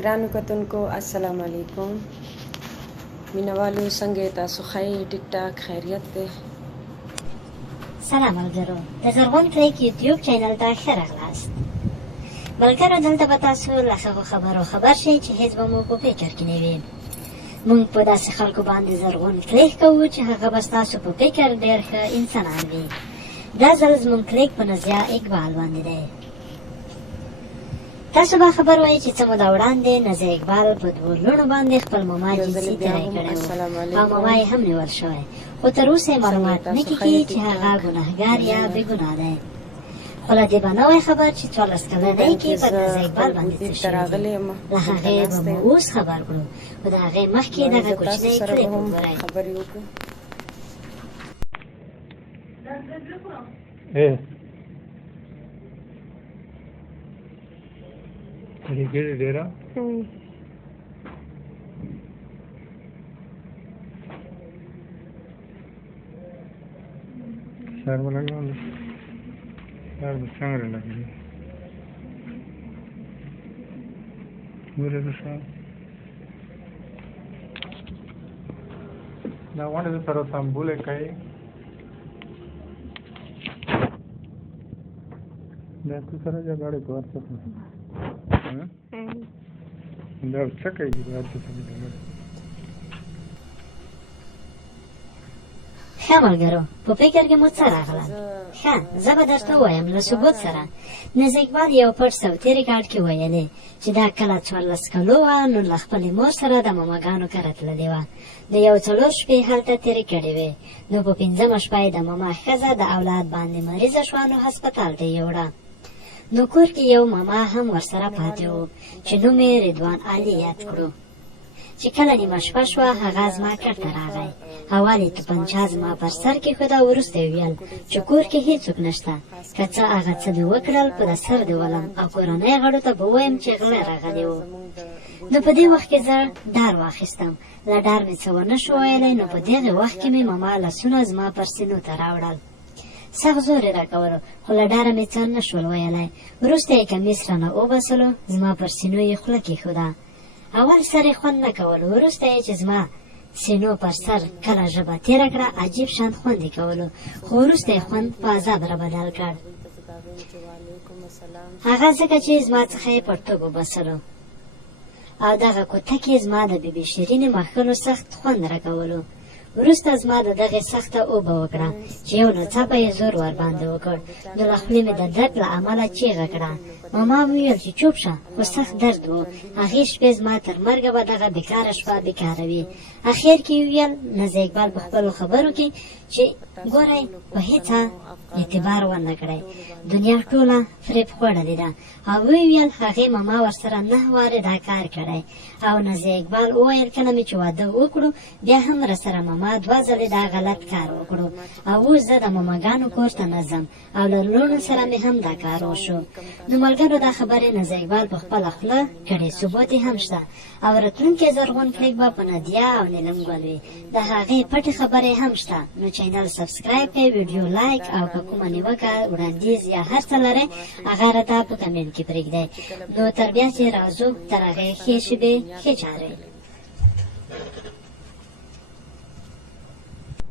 ګرانو کتونکو السلام علیکم. مینوالو څنګه تاسو ښه ټیک ټاک خیریت دی؟ سلام ملګرو، د زرغون کلیک یوټیوب چینل ته ښه راغلاست. ملګرو، دلته به تاسو له هغو خبرو خبر شئ چې هیڅ به مو په فکر کې نه وي. موږ په داسې خلکو باندې زرغون کلیک کوو چې هغه به ستاسو په فکر ډېر ښه انسانان وي. دا ځل زموږ کلیک په نازیه اقبال باندې دی. تاسو به خبر وایئ چې څه موده وړاندې نازیه اقبال په 2 لوڼو باندې خپل ماما جنسي تیری کړی و او ماما یې هم نیول شوی، خو تر اوسه یې معلومات نه کېږي چې هغه ګناهګار یا بې ګناه دی. خو له دې به نه وای خبر چې 14 کلنۍ کې په نازیه اقبال باندې څه شوي. له هغې به مو اوس خبر کړو، خو د هغې مخکې دغه کوچنی کلیپ وګورئ. ګړي ډیره سر ولګول سر د څنګه لګي ورته څه دا وانه د سره تامبوله کوي دا څه سره جګړه کوي دا څه کوي دا څه کوي. ښه ملګرو، په فکر کې مو څه راغله؟ ښه، زه به درته ووایم له ثبوت سره. نازیه اقبال یو پټ صوتي ریکارډ کې ویلې چې دا کله 14 کلو وه نو له خپلې مور سره د ماماګانو کره تللې وه. د یو 4 شپې هلته تېرې کړې وې، نو په 5مه شپه یې د ماما ښځه د اولاد باندې مریضه شوه، نو هسپتال ته یې وړه. نو کور کې یو ماما هم ورسره پاتې و چې نوم یې رضوان علي یاد کړو. چې کله نیمه شپه شوه هغه زما کټ ته راغی، اول یې توپنچه زما پر سر کېښوده، وروسته یې ویل چې کور کې هېڅوک نشته، که څه هغه څه دې وکړل په سر دې ولم او کورنۍ غړو ته به ووایم چې غله راغلی و. نو په دې وخت کې زه ډار واخیستم، له ډار مې څه ونه شو ویلی. نو په دغې وخت کې مې ماما لاسونه زما پر سینو ته راوړل، سخت زور یې راکولو، خو له ډاره مې څه نه شول ویلی. وروسته یې کمیس رانه وباسلو، زما پر سینو یې خوله کېښوده. اول سر یې خوند نه کولو، وروسته یې چې زما سینو پر سر کله ژبه تېره کړه عجیب شان خوند یې کولو، خو وروسته یې خوند په عذاب را بدل کړ. هغه ځکه چې زما څخه یې پرتوګ وباسلو او دغه کوټه کې زما د بې بې شیرینې مښلو سخت خوند راکولو. وروسته زما د دغې سخته اوبه وکړه چې یو ناڅاپه یې زور ور باندې وکړ، نو له خولې مې د درد له امله چیغه کړه. ماما وویل چې چوپ شه، خو سخت درد و. هغې شپې زما تر مرګه به دغه بېکاره شپه بېکاره وي. اخر کې ویل نازیه اقبال په خپلو خبرو کې چې ګورئ په هېڅ اعتبار ونه کړئ، دنیا ټوله فریب خوړلې ده. او ویل هغې ماما ورسره 9 وارې دا کار کړی. او نازیه اقبال وویل کله مې چې واده وکړو بیا هم راسره ماما 2 ځلې دا غلط کار وکړو، او اوس زه د ماماګانو کور ته نه ځم او له لوڼو سره مې هم دا کار وشو. نو ملګرو، دا خبرې نازیه اقبال په خپله خوله کړې، ثبوت یې هم شته. او راتلونکی زرغون کلیک به په نادیه او نیلم ګل وي، د هغې پټې خبرې هم شته. نو چینل سبسکرایب کړئ، ویډیو لایک او که کومه نیوکه وړاندیز یا هر څه لرئ هغه راته په کمنټ کې پرېږدئ. نو تر بیا چې راځو، تر هغې ښې شېبې ښې چارې.